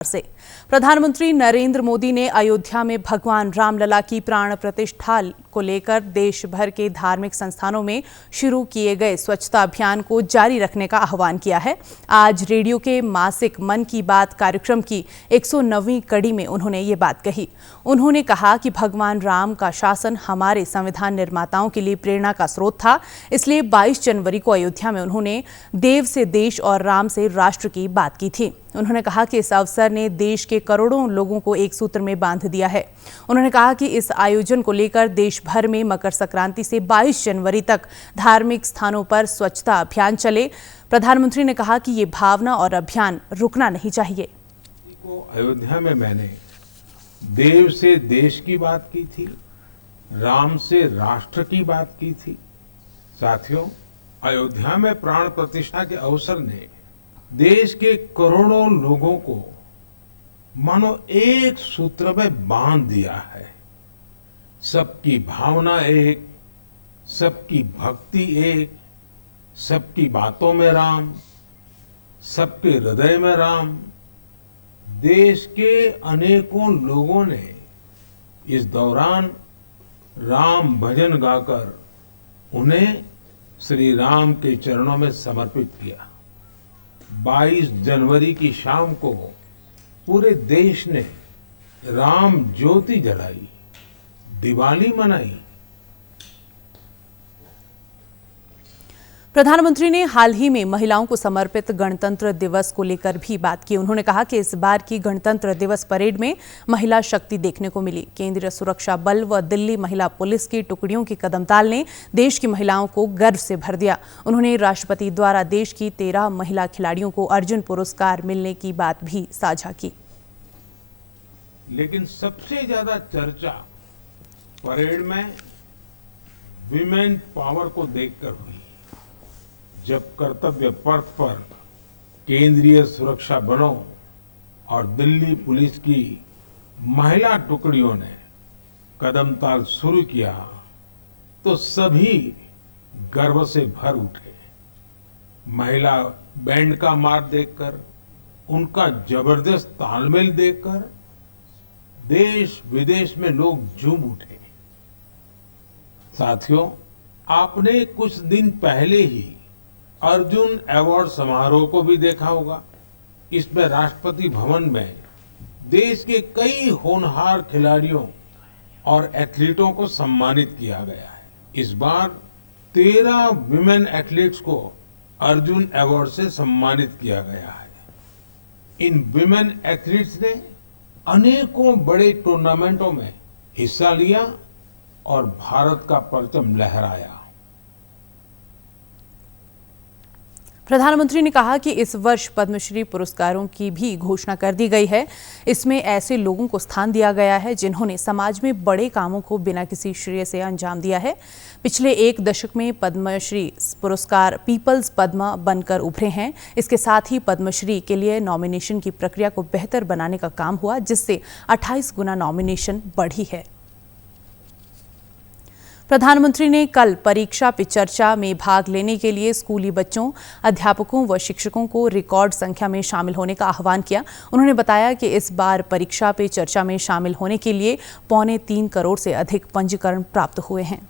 से प्रधानमंत्री नरेंद्र मोदी ने अयोध्या में भगवान रामलला की प्राण प्रतिष्ठा को लेकर देश भर के धार्मिक संस्थानों में शुरू किए गए स्वच्छता अभियान को जारी रखने का आह्वान किया है। आज रेडियो के मासिक मन की बात कार्यक्रम की 109वीं कड़ी में उन्होंने ये बात कही। उन्होंने कहा कि भगवान राम का शासन हमारे संविधान निर्माताओं के लिए प्रेरणा का स्रोत था, इसलिए 22 जनवरी को अयोध्या में उन्होंने देव से देश और राम से राष्ट्र की बात की थी। उन्होंने कहा कि इस अवसर ने देश के करोड़ों लोगों को एक सूत्र में बांध दिया है। उन्होंने कहा कि इस आयोजन को लेकर देश भर में मकर संक्रांति से 22 जनवरी तक धार्मिक स्थानों पर स्वच्छता अभियान चले। प्रधानमंत्री ने कहा कि ये भावना और अभियान रुकना नहीं चाहिए। अयोध्या में मैंने देव से देश की बात की थी, राम से राष्ट्र की बात की थी। साथियों, अयोध्या में प्राण प्रतिष्ठा के अवसर ने देश के करोड़ों लोगों को मानो एक सूत्र में बांध दिया है। सबकी भावना एक, सबकी भक्ति एक, सबकी बातों में राम, सबके हृदय में राम। देश के अनेकों लोगों ने इस दौरान राम भजन गाकर उन्हें श्री राम के चरणों में समर्पित किया। 22 जनवरी की शाम को पूरे देश ने राम ज्योति जलाई, दिवाली मनाई। प्रधानमंत्री ने हाल ही में महिलाओं को समर्पित गणतंत्र दिवस को लेकर भी बात की। उन्होंने कहा कि इस बार की गणतंत्र दिवस परेड में महिला शक्ति देखने को मिली। केंद्रीय सुरक्षा बल व दिल्ली महिला पुलिस की टुकड़ियों की कदमताल ने देश की महिलाओं को गर्व से भर दिया। उन्होंने राष्ट्रपति द्वारा देश की 13 महिला खिलाड़ियों को अर्जुन पुरस्कार मिलने की बात भी साझा की। लेकिन सबसे ज्यादा चर्चा परेड में विमेन पावर को देखकर हुई, जब कर्तव्य पथ पर केंद्रीय सुरक्षा बलों और दिल्ली पुलिस की महिला टुकड़ियों ने कदमताल शुरू किया तो सभी गर्व से भर उठे। महिला बैंड का मार्च देखकर, उनका जबरदस्त तालमेल देखकर देश विदेश में लोग झूम उठे। साथियों, आपने कुछ दिन पहले ही अर्जुन अवार्ड समारोह को भी देखा होगा। इसमें राष्ट्रपति भवन में देश के कई होनहार खिलाड़ियों और एथलीटों को सम्मानित किया गया है। इस बार 13 विमेन एथलीट्स को अर्जुन अवार्ड से सम्मानित किया गया है। इन विमेन एथलीट्स ने अनेकों बड़े टूर्नामेंटों में हिस्सा लिया और भारत का परचम लहराया। प्रधानमंत्री ने कहा कि इस वर्ष पद्मश्री पुरस्कारों की भी घोषणा कर दी गई है। इसमें ऐसे लोगों को स्थान दिया गया है जिन्होंने समाज में बड़े कामों को बिना किसी श्रेय से अंजाम दिया है। पिछले एक दशक में पद्मश्री पुरस्कार पीपल्स पद्मा बनकर उभरे हैं। इसके साथ ही पद्मश्री के लिए नॉमिनेशन की प्रक्रिया को बेहतर बनाने का काम हुआ, जिससे 28 गुना नॉमिनेशन बढ़ी है। प्रधानमंत्री ने कल परीक्षा पे चर्चा में भाग लेने के लिए स्कूली बच्चों, अध्यापकों व शिक्षकों को रिकॉर्ड संख्या में शामिल होने का आह्वान किया। उन्होंने बताया कि इस बार परीक्षा पे चर्चा में शामिल होने के लिए 3.25 करोड़ से अधिक पंजीकरण प्राप्त हुए हैं।